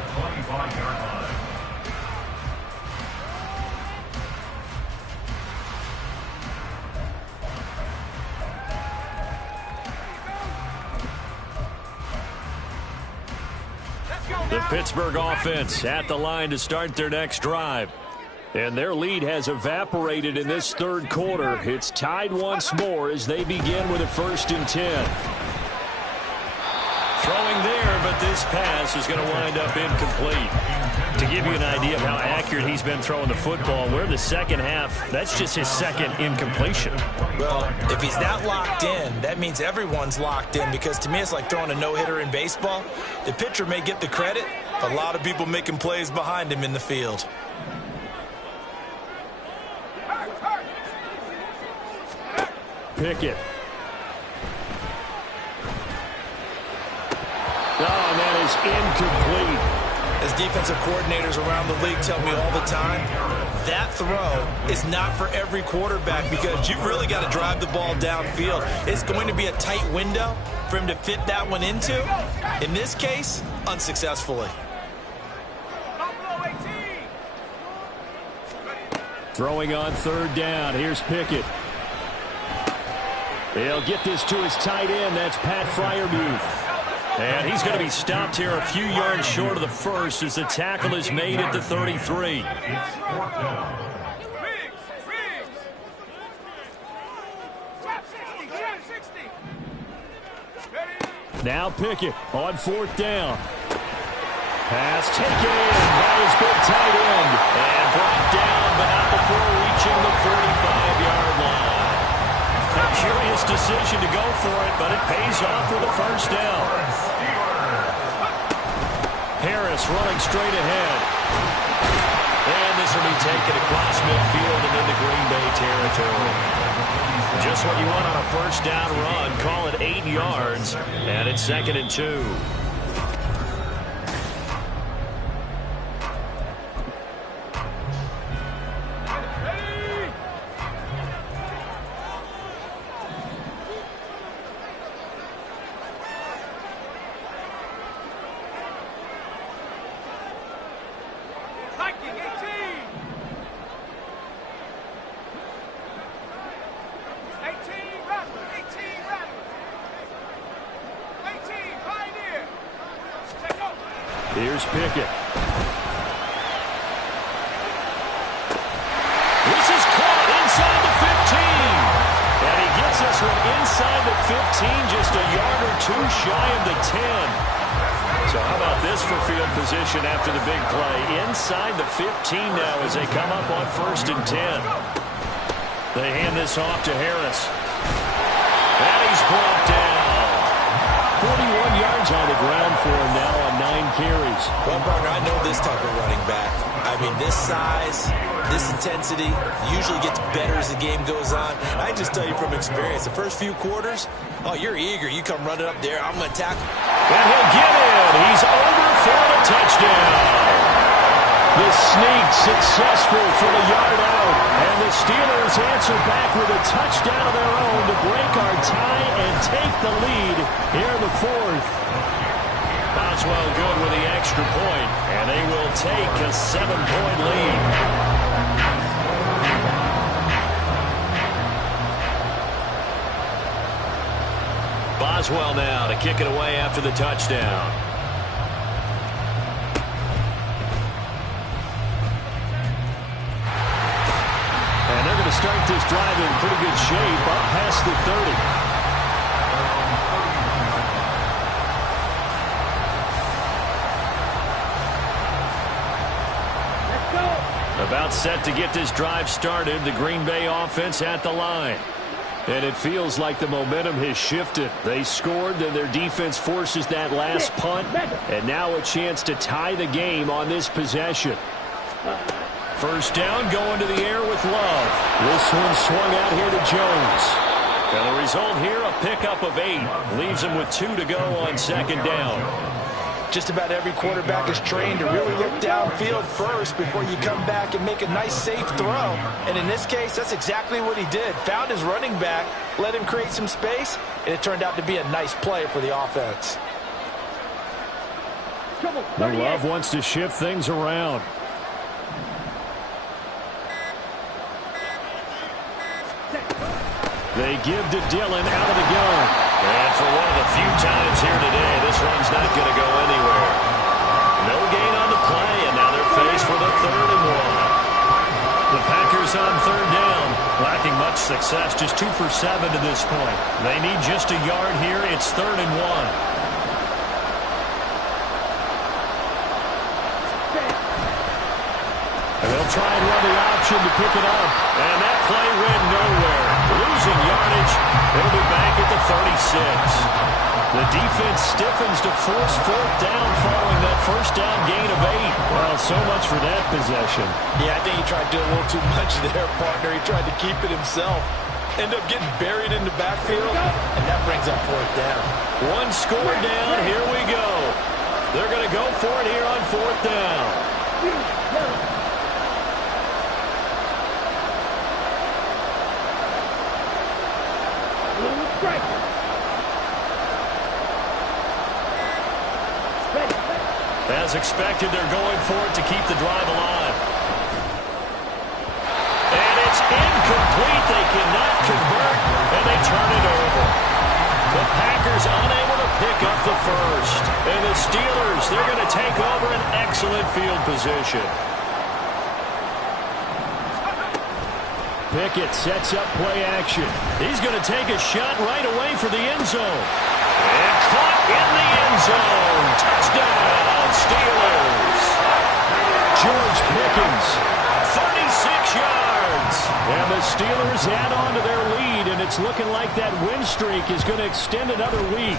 The Pittsburgh offense at the line to start their next drive. And their lead has evaporated in this third quarter. It's tied once more as they begin with a 1st and 10. Throwing there, but this pass is going to wind up incomplete. To give you an idea of how accurate he's been throwing the football, we're in the second half. That's just his second incompletion. Well, if he's not locked in, that means everyone's locked in, because to me it's like throwing a no-hitter in baseball. The pitcher may get the credit, but a lot of people making plays behind him in the field. Pickett. Oh, and that is incomplete. As defensive coordinators around the league tell me all the time, that throw is not for every quarterback, because you've really got to drive the ball downfield. It's going to be a tight window for him to fit that one into. In this case, unsuccessfully. Throwing on 3rd down. Here's Pickett. He'll get this to his tight end. That's Pat Freiermuth. And he's going to be stopped here a few yards short of the first as the tackle is made at the 33. Now Pickett on 4th down. Pass taken by his big tight end. And brought down, but not before reaching the 45-yard line. A curious decision to go for it, but it pays off with a 1st down. Harris running straight ahead. And this will be taken across midfield and into Green Bay territory. Just what you want on a 1st down run. Call it 8 yards, and it's 2nd and 2. Here's Pickett. This is caught inside the 15. And he gets this one inside the 15, just a yard or two shy of the 10. So how about this for field position after the big play? Inside the 15 now as they come up on 1st and 10. They hand this off to Harris. And he's brought down. 41 yards on the ground for him now on 9 carries. Well, partner, I know this type of running back. I mean, this size, this intensity usually gets better as the game goes on. I just tell you from experience, the first few quarters, oh, you're eager. You come running up there, I'm going to tackle. And he'll get in. He's over for the touchdown. The sneak successful for the yard out. And the Steelers answer back with a touchdown of their own to break our tie and take the lead here in the 4th. Boswell good with the extra point, and they will take a 7-point lead. Boswell now to kick it away after the touchdown. And they're going to start this drive in pretty good shape, up past the 30. About set to get this drive started. The Green Bay offense at the line. And it feels like the momentum has shifted. They scored, then their defense forces that last punt. And now a chance to tie the game on this possession. 1st down, going to the air with Love. This one swung out here to Jones. And the result here, a pickup of 8. Leaves him with 2 to go on 2nd down. Just about every quarterback is trained to really look downfield first before you come back and make a nice, safe throw. And in this case, that's exactly what he did. Found his running back, let him create some space, and it turned out to be a nice play for the offense. Love wants to shift things around. They give to Dillon out of the gun. And for one of the few times here today, this one's not going to go anywhere. No gain on the play, and now they're faced with a 3rd and 1. The Packers on 3rd down. Lacking much success, just 2 for 7 to this point. They need just a yard here. It's 3rd and 1. And they'll try and run the option to pick it up. And that play went nowhere. Losing yardage. It'll be back at the 36. The defense stiffens to force 4th down following that 1st down gain of 8. Well, so much for that possession. Yeah, I think he tried to do a little too much there, partner. He tried to keep it himself. End up getting buried in the backfield, and that brings up 4th down. One score down. Here we go. They're going to go for it here on 4th down. As expected, they're going for it to keep the drive alive. And it's incomplete. They cannot convert, and they turn it over. The Packers unable to pick up the 1st. And the Steelers, they're going to take over an excellent field position. Pickett sets up play action. He's going to take a shot right away for the end zone. And caught in the end zone. Touchdown, Steelers. George Pickens. 36 yards. And the Steelers add on to their lead, and it's looking like that win streak is going to extend another week.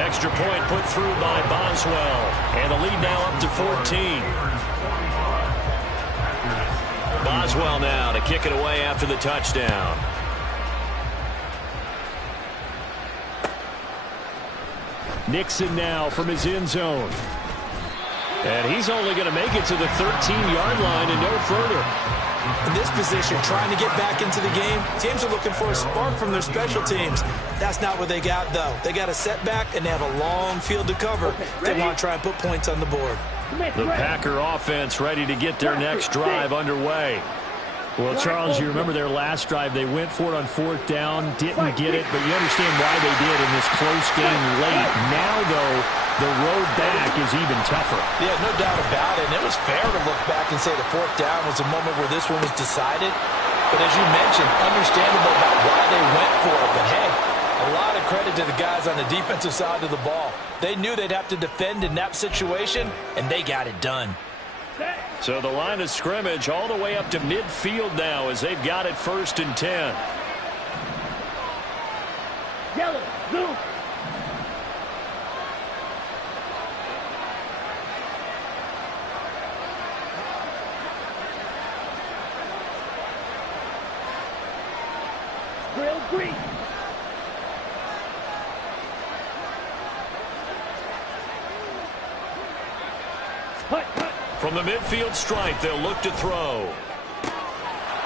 Extra point put through by Boswell. And the lead now up to 14. Boswell now to kick it away after the touchdown. Nixon now from his end zone. And he's only going to make it to the 13-yard line and no further. In this position, trying to get back into the game, teams are looking for a spark from their special teams. That's not what they got, though. They got a setback, and they have a long field to cover. They want to try and put points on the board. The Packer offense ready to get their next drive underway. Well, Charles, you remember their last drive. They went for it on 4th down, didn't get it, but you understand why they did in this close game late. Now, though, the road back is even tougher. Yeah, no doubt about it. And it was fair to look back and say the 4th down was a moment where this one was decided. But as you mentioned, understandable about why they went for it. But, hey, a lot of credit to the guys on the defensive side of the ball. They knew they'd have to defend in that situation, and they got it done. So the line of scrimmage all the way up to midfield now as they've got it 1st and 10. Yellow, blue. Grill green. Hut, hut. From the midfield stripe, they'll look to throw.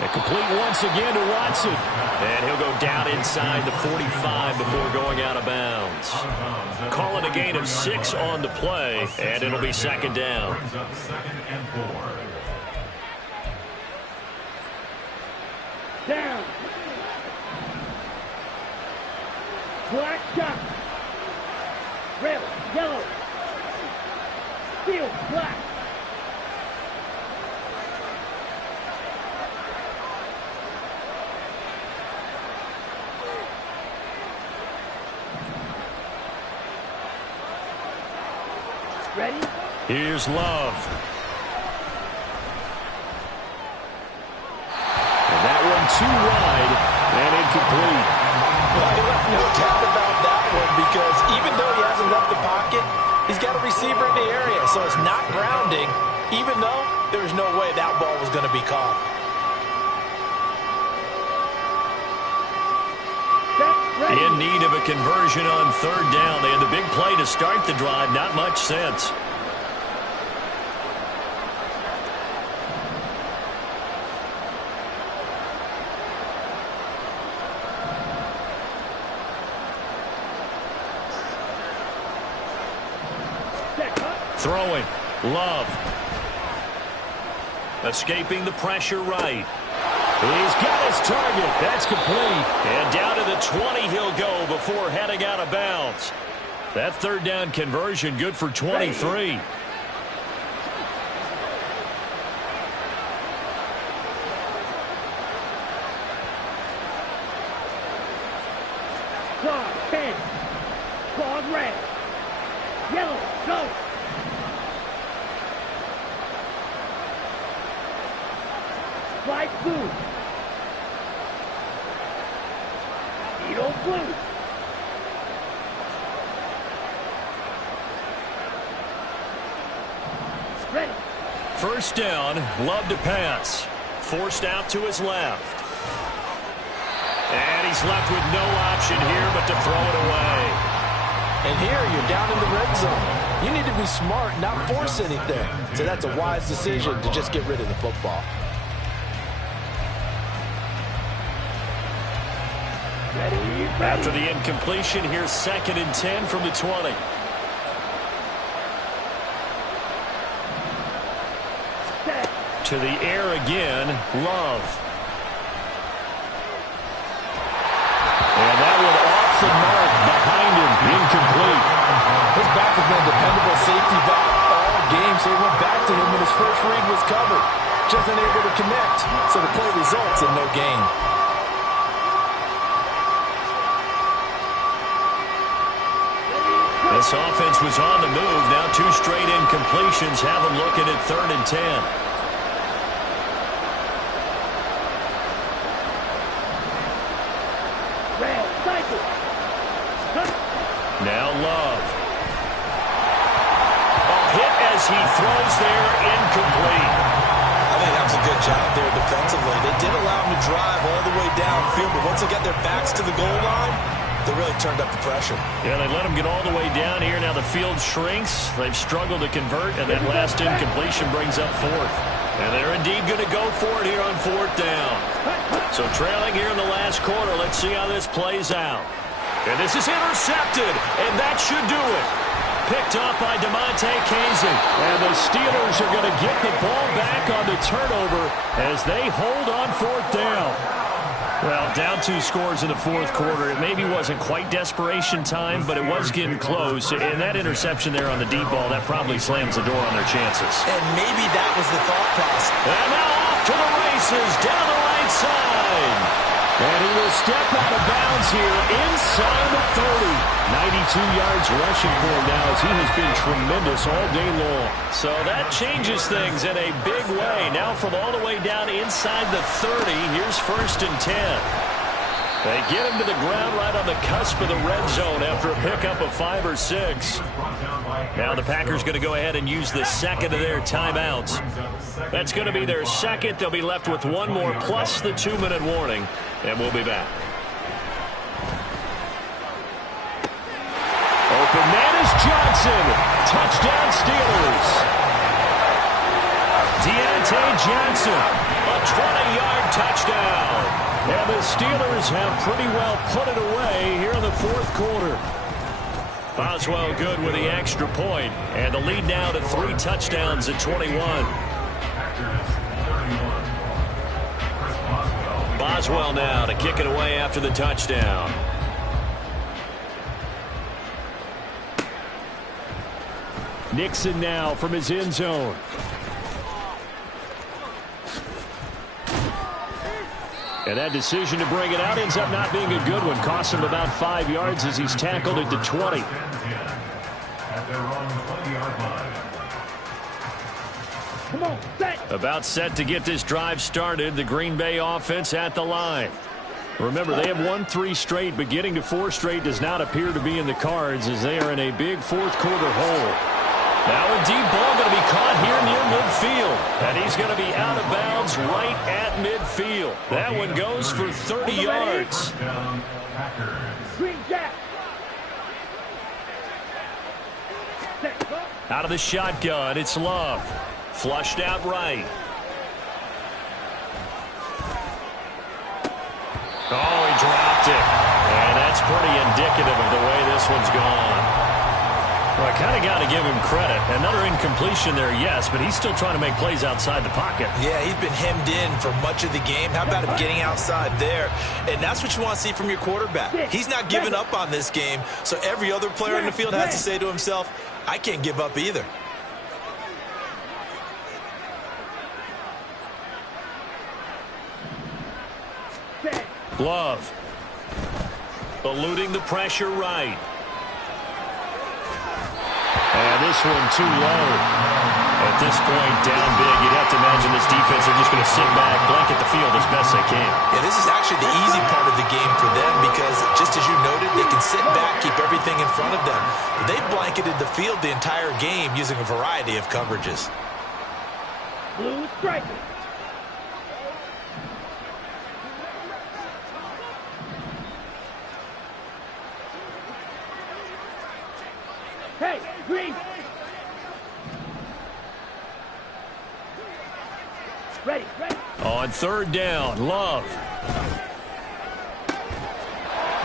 And complete once again to Watson. And he'll go down inside the 45 before going out of bounds. Calling a gain of 6 on the play, and it'll be 2nd down. Down. Black shot. Red, yellow. Field, black. Ready? Here's Love. And that one too wide and incomplete. Well, no doubt about that one, because even though he hasn't left the pocket, he's got a receiver in the area, so it's not grounding, even though there's no way that ball was going to be caught. In need of a conversion on 3rd down. They had the big play to start the drive. Not much sense. Throwing. Love. Escaping the pressure right. He's got his target. That's complete. And down to the 20 he'll go before heading out of bounds. That third down conversion good for 23. Claw 10. Claw red. Yellow, go. Flag blue. Needle blue. Ready. First down, Love to pass. Forced out to his left. And he's left with no option here but to throw it away. And here you're down in the red zone. You need to be smart, not force anything. So that's a wise decision to just get rid of the football. Ready. After the incompletion, here's 2nd and 10 from the 20. Set. To the air again, Love. And that one off the mark behind him, incomplete. His back has been a dependable safety valve all game, so he went back to him when his first read was covered. Just unable to connect, so the play results in no gain. This offense was on the move. Now 2 straight incompletions have them looking at 3rd and 10. Red. Cycle. Now Love. A hit as he throws there, incomplete. I think that was a good job there defensively. They did allow him to drive all the way downfield, but once they got their backs to the goal line, they really turned up the pressure. Yeah, they let him get all the way down here. Now the field shrinks. They've struggled to convert, and that last incompletion brings up 4th. And they're indeed going to go for it here on 4th down. So trailing here in the last quarter. Let's see how this plays out. And this is intercepted, and that should do it. Picked up by DeMonte Casey. And the Steelers are going to get the ball back on the turnover as they hold on 4th down. Well, down 2 scores in the 4th quarter. It maybe wasn't quite desperation time, but it was getting close. And that interception there on the deep ball, that probably slams the door on their chances. And maybe that was the thought process. And now off to the races, down the right side. And he will step out of bounds here inside the 30. 92 yards rushing for him now as he has been tremendous all day long. So that changes things in a big way. Now from all the way down inside the 30, here's 1st and 10. They get him to the ground right on the cusp of the red zone after a pickup of 5 or 6. Now the Packers going to go ahead and use the 2nd of their timeouts. That's going to be their 2nd. They'll be left with 1 more plus the 2-minute warning, and we'll be back. Open man is Johnson. Touchdown Steelers. Deontay Johnson, a 20-yard touchdown. And the Steelers have pretty well put it away here in the 4th quarter. Boswell good with the extra point, and the lead now to 3 touchdowns at 21. Boswell now to kick it away after the touchdown. Nixon now from his end zone. And that decision to bring it out ends up not being a good one. Cost him about 5 yards as he's tackled at the 20. At their own 20-yard line. Come on, set. About set to get this drive started. The Green Bay offense at the line. Remember, they have won 3 straight, but getting to 4 straight does not appear to be in the cards as they are in a big 4th quarter hole. Now a deep ball going to be caught here near midfield. And he's going to be out of bounds right at midfield. That one goes for 30 yards. Green Jack. Set. Out of the shotgun, it's Love. Flushed out right. Oh, he dropped it. And that's pretty indicative of the way this one's gone. Well, I kind of got to give him credit. Another incompletion there, yes, but he's still trying to make plays outside the pocket. Yeah, he's been hemmed in for much of the game. How about him getting outside there? And that's what you want to see from your quarterback. He's not giving up on this game, so every other player in the field has to say to himself, I can't give up either. Love. Eluding the pressure right. And this one too low. At this point, down big, you'd have to imagine this defense are just going to sit back, blanket the field as best they can. Yeah, this is actually the easy part of the game for them because, just as you noted, they can sit back, keep everything in front of them. But they've blanketed the field the entire game using a variety of coverages. Blue striker. Hey, green. Ready. On third down, Love.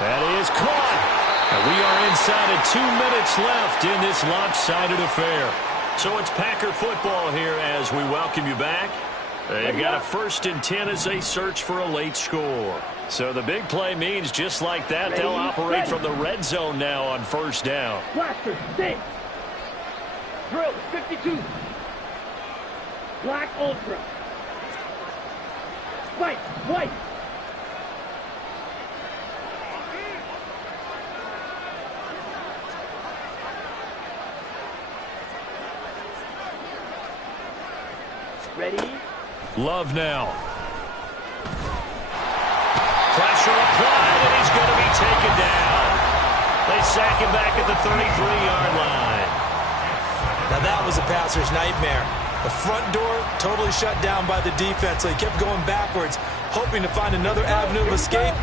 That is caught. And we are inside of 2 minutes left in this lopsided affair. So it's Packer football here as we welcome you back. They've got a 1st and 10 as they search for a late score. So the big play means just like that, they'll operate from the red zone now on 1st down. Blaster, 6. Drill, 52. Black Ultra. Spike, white. Ready? Love now. Pressure applied, and he's going to be taken down. They sack him back at the 33-yard line. Now that was a passer's nightmare. The front door totally shut down by the defense, so he kept going backwards, hoping to find another avenue of escape.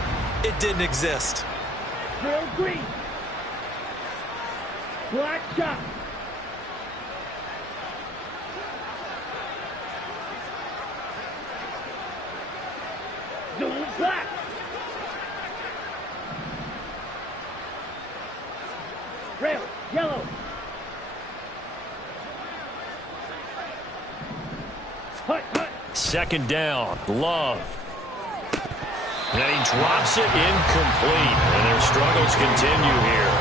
It didn't exist. Drill green. Black shot. Zoom black. Rail, yellow. Hut. 2nd down, Love. And he drops it incomplete. And their struggles continue here.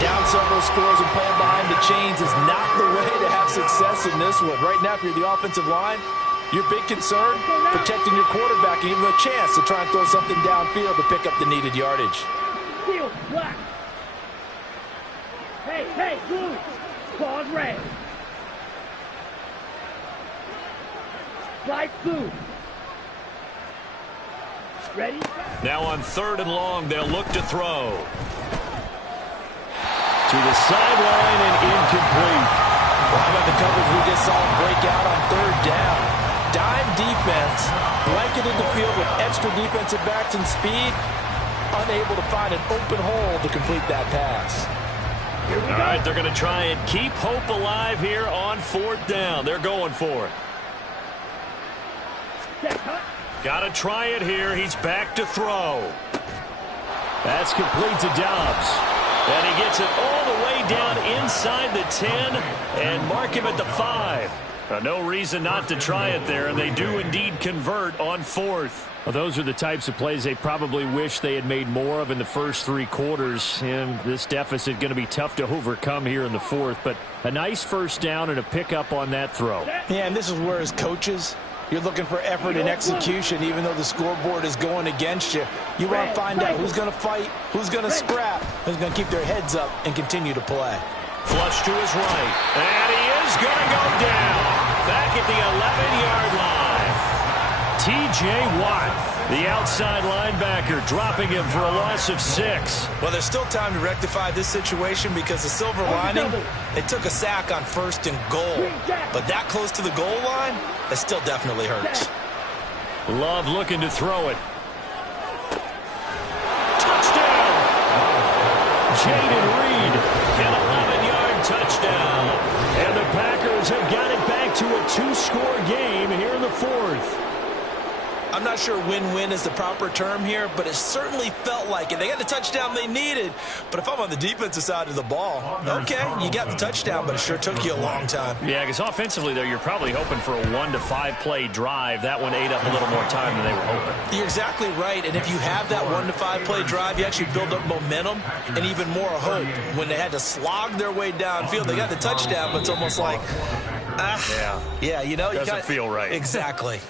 Down several scores and playing behind the chains is not the way to have success in this one. Right now, if you're the offensive line, your big concern, protecting your quarterback and even a chance to try and throw something downfield to pick up the needed yardage. Steel black. Hey, blue. Claws red. Light blue. Ready? Now on 3rd and long, they'll look to throw. To the sideline and incomplete. Well, how about the coverage we just saw him break out on 3rd down? Dime defense, blanketed the field with extra defensive backs and speed, unable to find an open hole to complete that pass. All right, they're going to try and keep hope alive here on 4th down. They're going for it. Got to try it here. He's back to throw. That's complete to Dobbs. And he gets it all the way down inside the 10 and mark him at the 5. No reason not to try it there, and they do indeed convert on 4th. Well, those are the types of plays they probably wish they had made more of in the first 3 quarters, and this deficit going to be tough to overcome here in the 4th, but a nice 1st down and a pickup on that throw. Yeah, and this is where, as coaches, you're looking for effort and execution, even though the scoreboard is going against you. You want to find out who's going to fight, who's going to scrap, who's going to keep their heads up and continue to play. Flush to his right, and he is going to go down. Back at the 11-yard line. T.J. Watt, the outside linebacker, dropping him for a loss of 6. Well, there's still time to rectify this situation because the silver lining, they took a sack on 1st and goal. But that close to the goal line, that still definitely hurts. Love looking to throw it. Touchdown! Jaden Reed, an 11-yard touchdown. And the Packers have got it back to a 2-score game here in the 4th. I'm not sure win-win is the proper term here, but it certainly felt like it. They got the touchdown they needed, but if I'm on the defensive side of the ball, okay, you got the touchdown, but it sure took you a long time. Yeah, because offensively, though, you're probably hoping for a 1 to 5 play drive. That one ate up a little more time than they were hoping. You're exactly right, and if you have that 1 to 5 play drive, you actually build up momentum and even more hope. When they had to slog their way downfield, they got the touchdown, but it's almost like, yeah, you know, doesn't feel right. Exactly.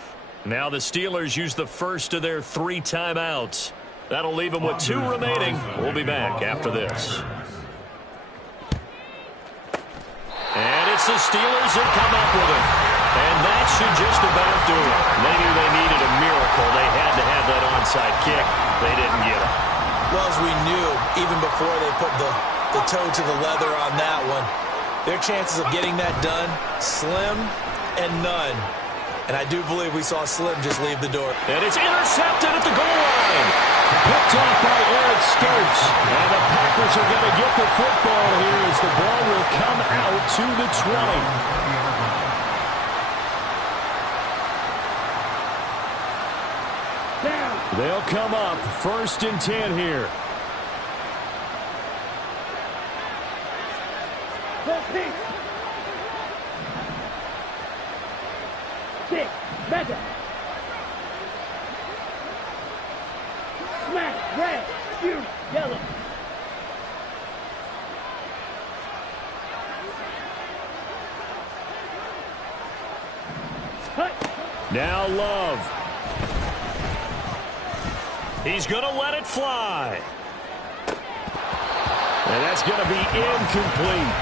Now the Steelers use the first of their 3 timeouts. That'll leave them with 2 remaining. We'll be back after this. And it's the Steelers that come up with it. And that should just about do it. They knew they needed a miracle. They had to have that onside kick. They didn't get it. Well, as we knew, even before they put the toe to the leather on that one, their chances of getting that done, slim and none. And I do believe we saw Slim just leave the door. And it's intercepted at the goal line. Picked off by Eric Stokes. And the Packers are going to get the football here as the ball will come out to the 20. Down. They'll come up 1st and 10 here. Full pitch. 6. Madden. Smash. Red. Huge. Yellow. Hut. Now Love. He's going to let it fly. And that's going to be incomplete.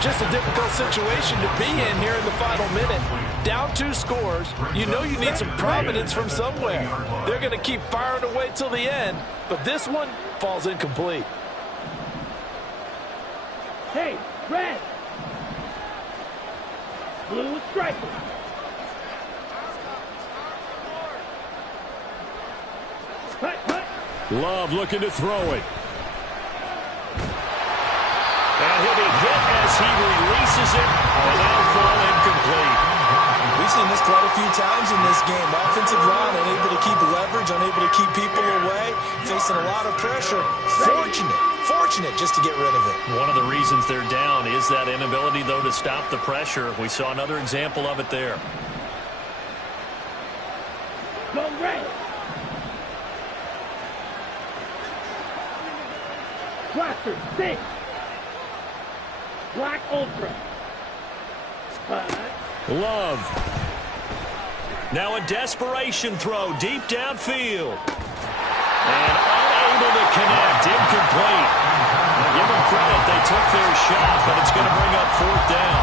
Just a difficult situation to be in here in the final minute. Down 2 scores. You know you need some providence from somewhere. They're going to keep firing away till the end, but this one falls incomplete. Hey, red. Blue striker. Hut, hut. Love looking to throw it. And he'll be hit as he releases it, and that'll fall incomplete. We've seen this quite a few times in this game. Offensive line unable to keep leverage, unable to keep people away, facing a lot of pressure. Fortunate just to get rid of it. One of the reasons they're down is that inability, though, to stop the pressure. We saw another example of it there. Go red. Blaster. 6. Black Ultra. Love. Now a desperation throw deep downfield. And unable to connect. Incomplete. Give them credit. They took their shot, but it's going to bring up 4th down.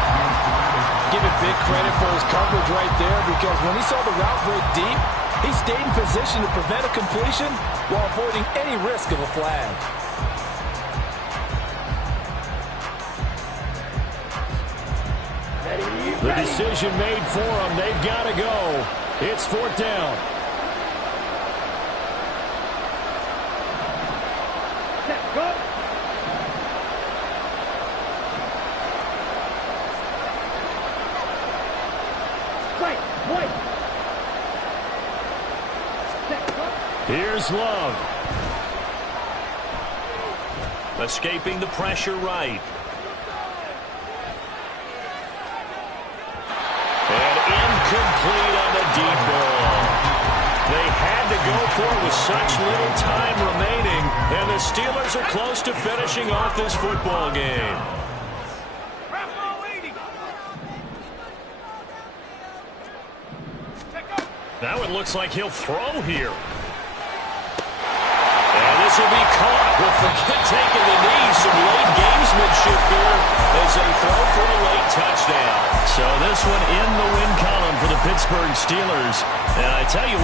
Give him big credit for his coverage right there, because when he saw the route break deep, he stayed in position to prevent a completion while avoiding any risk of a flag. The decision made for them. They've got to go. It's 4th down. Set, go. Fight, white. Set, go. Here's Love. Escaping the pressure right. Complete on the deep ball. They had to go for it with such little time remaining, and the Steelers are close to finishing off this football game. Now it looks like he'll throw here. And this will be caught with the kid taking the knee. Some late gamesmanship here as they throw for a late touchdown. So this one in the win column for the Pittsburgh Steelers. And I tell you